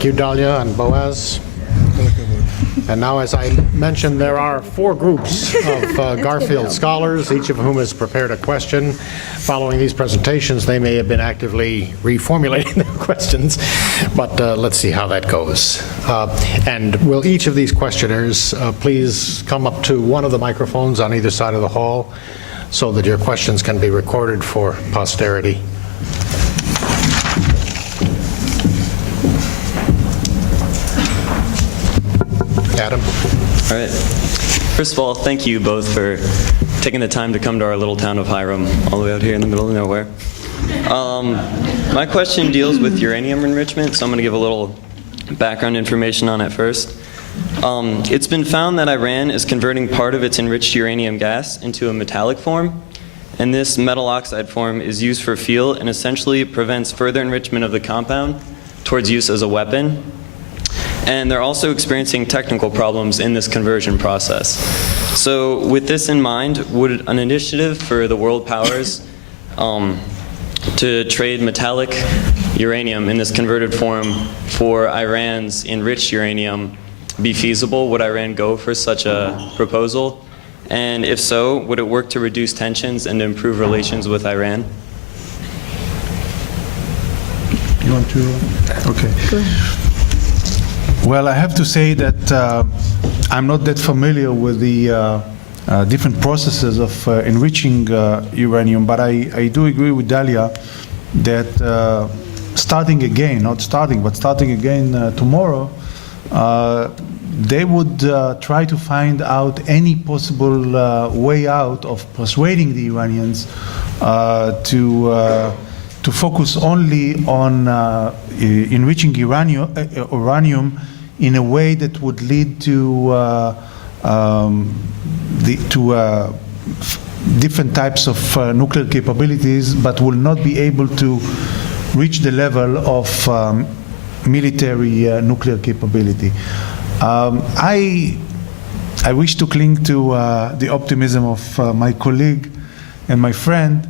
Thank you, Dahlia and Boaz. And now, as I mentioned, there are 4 groups of Garfield scholars, each of whom has prepared a question. Following these presentations, they may have been actively reformulating their questions, but let's see how that goes. And will each of these questioners please come up to one of the microphones on either side of the hall so that your questions can be recorded for posterity. Adam. All right. First of all, thank you both for taking the time to come to our little town of Hiram, all the way out here in the middle of nowhere. My question deals with uranium enrichment, so I'm going to give a little background information on it first. It's been found that Iran is converting part of its enriched uranium gas into a metallic form, and this metal oxide form is used for fuel and essentially prevents further enrichment of the compound towards use as a weapon. And they're also experiencing technical problems in this conversion process. So with this in mind, would an initiative for the world powers to trade metallic uranium in this converted form for Iran's enriched uranium be feasible? Would Iran go for such a proposal? And if so, would it work to reduce tensions and improve relations with Iran? You want to? Okay. Go ahead. Well, I have to say that I'm not that familiar with the different processes of enriching uranium, but I do agree with Dahlia that starting again, not starting, but starting again tomorrow, they would try to find out any possible way out of persuading the Iranians to focus only on enriching uranium in a way that would lead to different types of nuclear capabilities, but will not be able to reach the level of military nuclear capability. I wish to cling to the optimism of my colleague and my friend,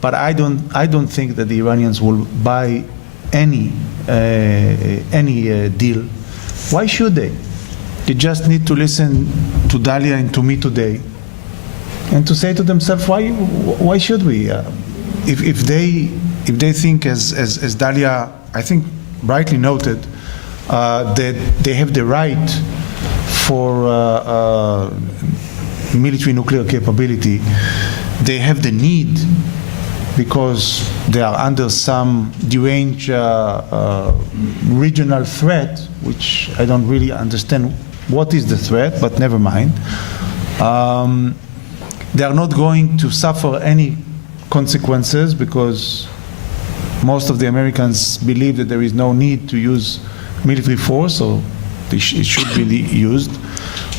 but I don't think that the Iranians will buy any deal. Why should they? They just need to listen to Dahlia and to me today, and to say to themselves, why should we? If they think, as Dahlia, I think, rightly noted, that they have the right for military nuclear capability, they have the need because they are under some deranged regional threat, which I don't really understand what is the threat, but never mind. They are not going to suffer any consequences because most of the Americans believe that there is no need to use military force, so it should be used.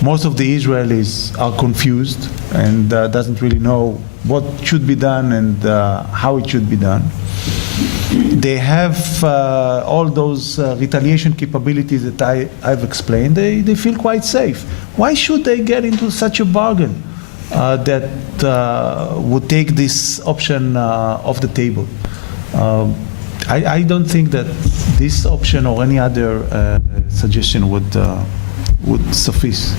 Most of the Israelis are confused and doesn't really know what should be done and how it should be done. They have all those retaliation capabilities that I've explained. They feel quite safe. Why should they get into such a bargain that would take this option off the table? I don't think that this option or any other suggestion would suffice.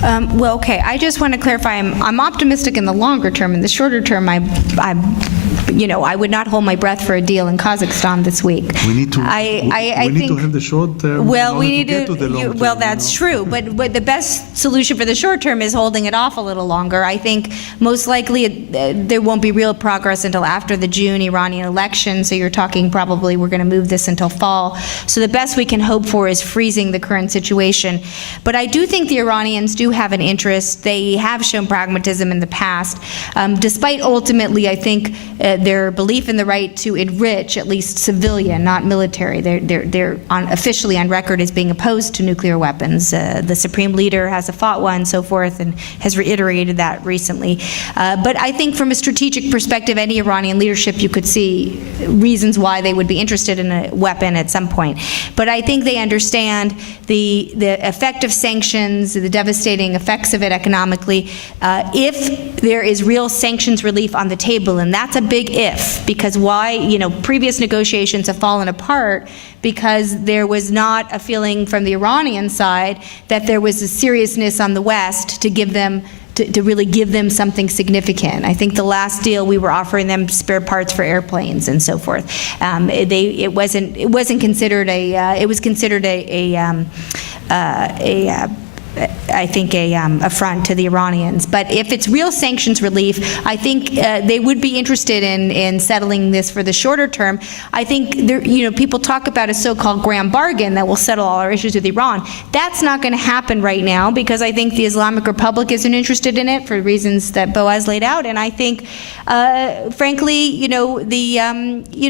Well, okay. I just want to clarify. I'm optimistic in the longer term. In the shorter term, I would not hold my breath for a deal in Kazakhstan this week. We need to. I think to have the short term. Well, we need to. Well, that's true. But the best solution for the short term is holding it off a little longer. I think most likely there won't be real progress until after the June Iranian election. So you're talking probably we're going to move this until fall. So the best we can hope for is freezing the current situation. But I do think the Iranians do have an interest. They have shown pragmatism in the past, despite ultimately, I think, their belief in the right to enrich at least civilian, not military. They're officially on record as being opposed to nuclear weapons. The supreme leader has a fatwa and so forth, and has reiterated that recently. But I think from a strategic perspective, any Iranian leadership, you could see reasons why they would be interested in a weapon at some point. But I think they understand the effect of sanctions, the devastating effects of it economically. If there is real sanctions relief on the table, and that's a big big if, because why, previous negotiations have fallen apart because there was not a feeling from the Iranian side that there was a seriousness on the West to give them to really give them something significant. I think the last deal we were offering them spare parts for airplanes and so forth. It wasn't considered it was considered I think a affront to the Iranians. But if it's real sanctions relief, I think they would be interested in settling this for the shorter term. I think people talk about a so-called grand bargain that will settle all our issues with Iran. That's not going to happen right now because I think the Islamic Republic isn't interested in it for reasons that Boaz laid out, and I think, frankly, the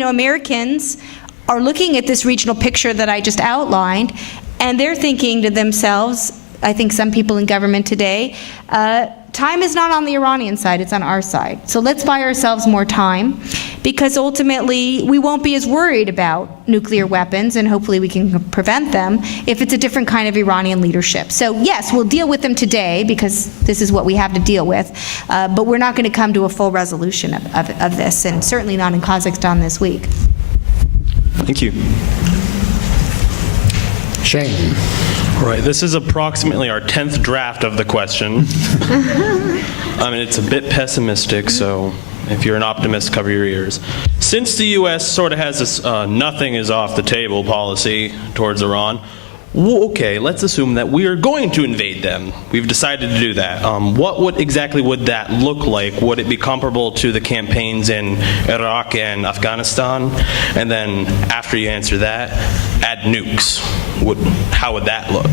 Americans are looking at this regional picture that I just outlined, and they're thinking to themselves, I think some people in government today, time is not on the Iranian side, it's on our side. So let's buy ourselves more time, because ultimately we won't be as worried about nuclear weapons, and hopefully we can prevent them, if it's a different kind of Iranian leadership. So yes, we'll deal with them today, because this is what we have to deal with, but we're not going to come to a full resolution of this, and certainly not in Kazakhstan this week. Thank you. Shane. Right, this is approximately our 10th draft of the question. I mean, it's a bit pessimistic, so if you're an optimist, cover your ears. Since the U.S. sort of has this nothing is off the table policy towards Iran, okay, let's assume that we are going to invade them. We've decided to do that. What exactly would that look like? Would it be comparable to the campaigns in Iraq and Afghanistan? And then after you answer that, add nukes. How would that look?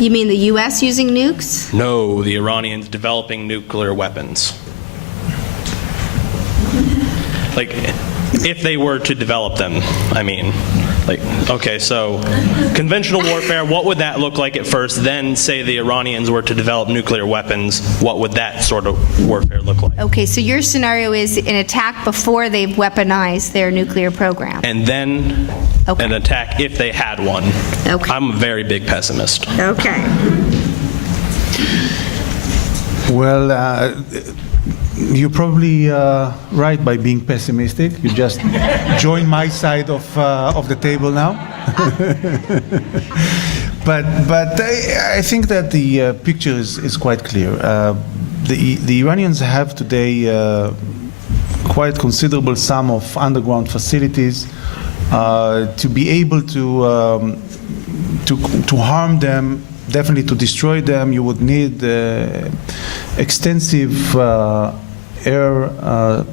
You mean the U.S. using nukes? No, the Iranians developing nuclear weapons. Like, if they were to develop them, I mean. Like, okay, so conventional warfare, what would that look like at first? Then say the Iranians were to develop nuclear weapons, what would that sort of warfare look like? Okay, so your scenario is an attack before they've weaponized their nuclear program. And then an attack if they had one. Okay. I'm a very big pessimist. Okay. Well, you're probably right by being pessimistic. You just join my side of the table now. but I think that the picture is quite clear. The Iranians have today quite considerable sum of underground facilities. To be able to harm them, definitely to destroy them, you would need extensive air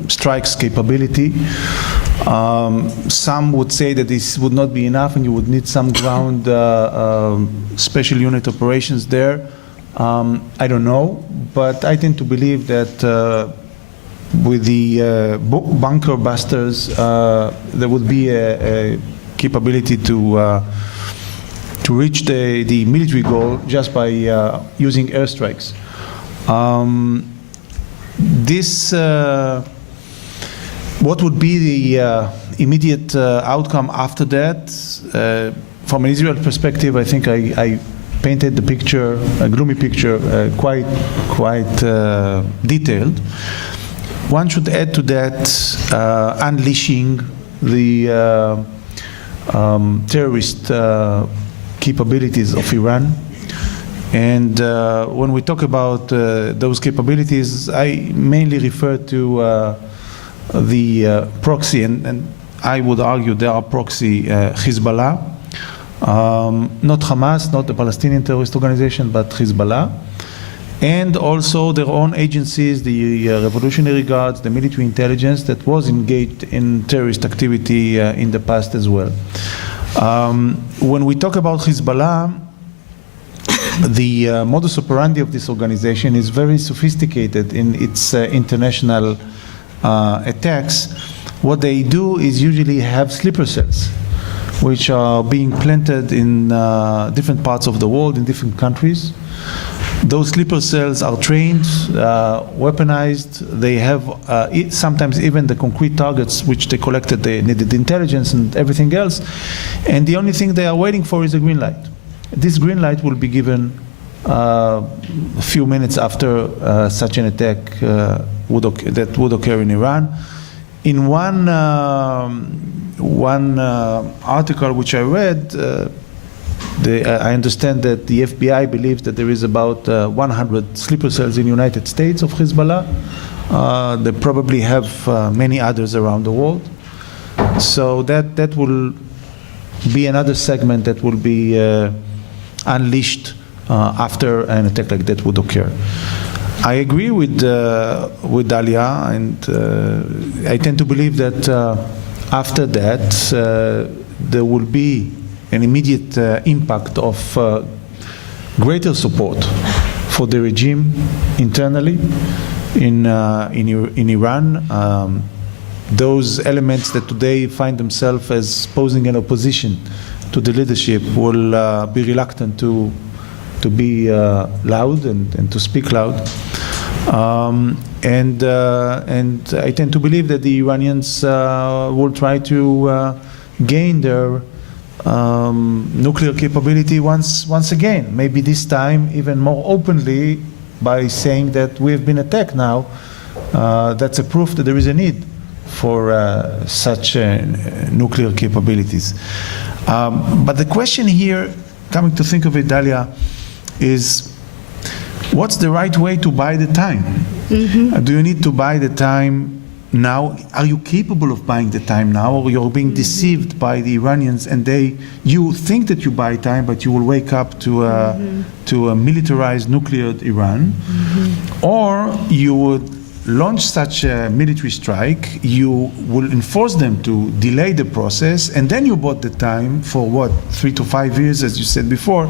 strikes capability. Some would say that this would not be enough and you would need some ground special unit operations there. I don't know, but I tend to believe that with the bunker busters, there would be a capability to reach the military goal just by using airstrikes. What would be the immediate outcome after that? From an Israel perspective, I think I painted the picture, a gloomy picture, quite detailed. One should add to that unleashing the terrorist capabilities of Iran. And when we talk about those capabilities, I mainly refer to the proxy, and I would argue they are proxy Hezbollah, not Hamas, not the Palestinian terrorist organization, but Hezbollah, and also their own agencies, the Revolutionary Guards, the military intelligence that was engaged in terrorist activity in the past as well. When we talk about Hezbollah, the modus operandi of this organization is very sophisticated in its international attacks. What they do is usually have sleeper cells, which are being planted in different parts of the world, in different countries. Those sleeper cells are trained, weaponized. They have sometimes even the concrete targets which they collected. They needed intelligence and everything else. And the only thing they are waiting for is a green light. This green light will be given a few minutes after such an attack that would occur in Iran. In one article which I read, I understand that the FBI believes that there is about 100 sleeper cells in the United States of Hezbollah. They probably have many others around the world. So that will be another segment that will be unleashed after an attack like that would occur. I agree with Dalia, and I tend to believe that after that there will be an immediate impact of greater support for the regime internally in Iran. Those elements that today find themselves as posing an opposition to the leadership will be reluctant to be loud and to speak loud. And I tend to believe that the Iranians will try to gain their nuclear capability once again, maybe this time even more openly by saying that we have been attacked now. That's a proof that there is a need for such nuclear capabilities. But the question here, coming to think of it, Dalia, is what's the right way to buy the time? Mm-hmm. Do you need to buy the time now? Are you capable of buying the time now, or you're being deceived by the Iranians and you think that you buy time, but you will wake up to a militarized nuclear Iran? Mm-hmm. Or you would launch such a military strike, you will enforce them to delay the process, and then you bought the time for what, 3 to 5 years, as you said before,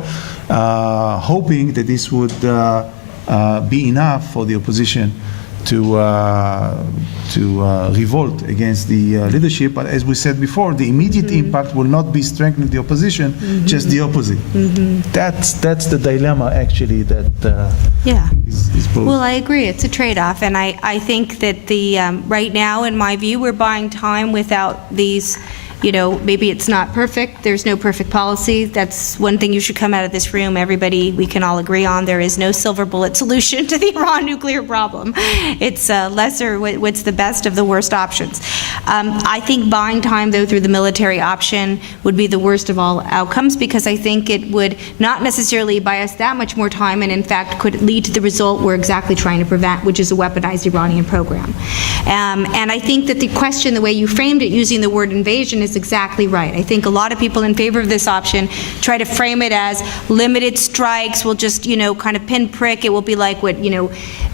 hoping that this would be enough for the opposition to revolt against the leadership. But as we said before, the immediate impact will not be strengthening the opposition, just the opposite. That's the dilemma, actually, that is posed. Well, I agree. It's a trade-off. And I think that right now, in my view, we're buying time without these, maybe it's not perfect. There's no perfect policy. That's one thing you should come out of this room. Everybody, we can all agree on. There is no silver bullet solution to the Iran nuclear problem. It's what's the best of the worst options. I think buying time, though, through the military option would be the worst of all outcomes, because I think it would not necessarily buy us that much more time, and in fact could lead to the result we're exactly trying to prevent, which is a weaponized Iranian program. And I think that the question, the way you framed it, using the word invasion, is exactly right. I think a lot of people in favor of this option try to frame it as limited strikes. We'll just, kind of pinprick. It will be like what,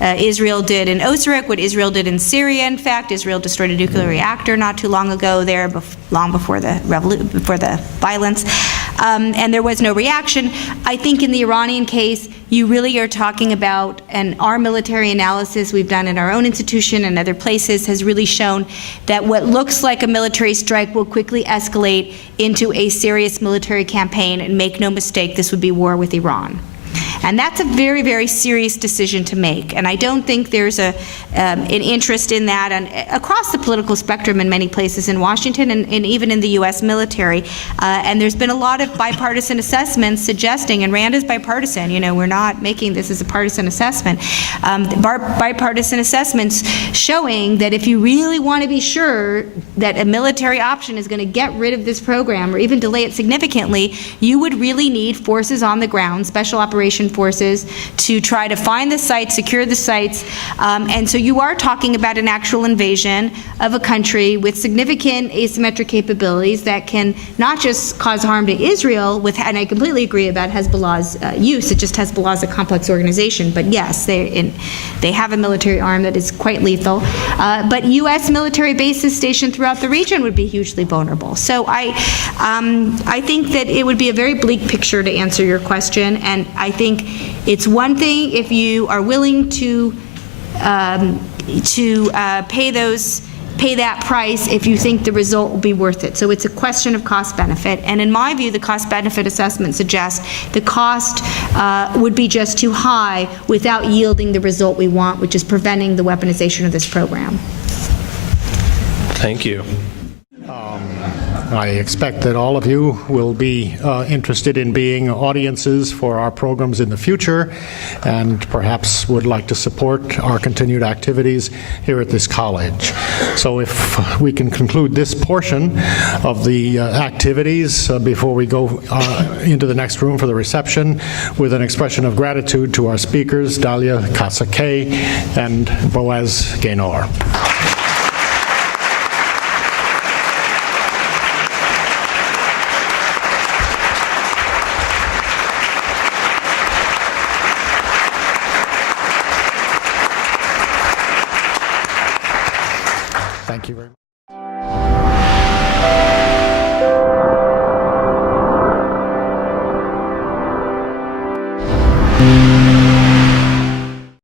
Israel did in Osirak, what Israel did in Syria. In fact, Israel destroyed a nuclear reactor not too long ago there, long before the violence, and there was no reaction. I think in the Iranian case, you really are talking about, and our military analysis we've done in our own institution and other places has really shown that what looks like a military strike will quickly escalate into a serious military campaign, and make no mistake, this would be war with Iran. And that's a very, very serious decision to make. And I don't think there's an interest in that across the political spectrum in many places in Washington and even in the U.S. military. And there's been a lot of bipartisan assessments suggesting, and RAND is bipartisan, we're not making this as a partisan assessment, bipartisan assessments showing that if you really want to be sure that a military option is going to get rid of this program or even delay it significantly, you would really need forces on the ground, special operation forces, to try to find the sites, secure the sites, and so you are talking about an actual invasion of a country with significant asymmetric capabilities that can not just cause harm to Israel, and I completely agree about Hezbollah's use. It just Hezbollah is a complex organization, but yes, they have a military arm that is quite lethal. But U.S. military bases stationed throughout the region would be hugely vulnerable. So I think that it would be a very bleak picture to answer your question, and I think it's one thing if you are willing to pay that price if you think the result will be worth it. So it's a question of cost benefit. And in my view, the cost benefit assessment suggests the cost would be just too high without yielding the result we want, which is preventing the weaponization of this program. Thank you. I expect that all of you will be interested in being audiences for our programs in the future, and perhaps would like to support our continued activities here at this college. So if we can conclude this portion of the activities before we go into the next room for the reception with an expression of gratitude to our speakers, Dalia Kasake and Boaz Gaynor. Thank you very much.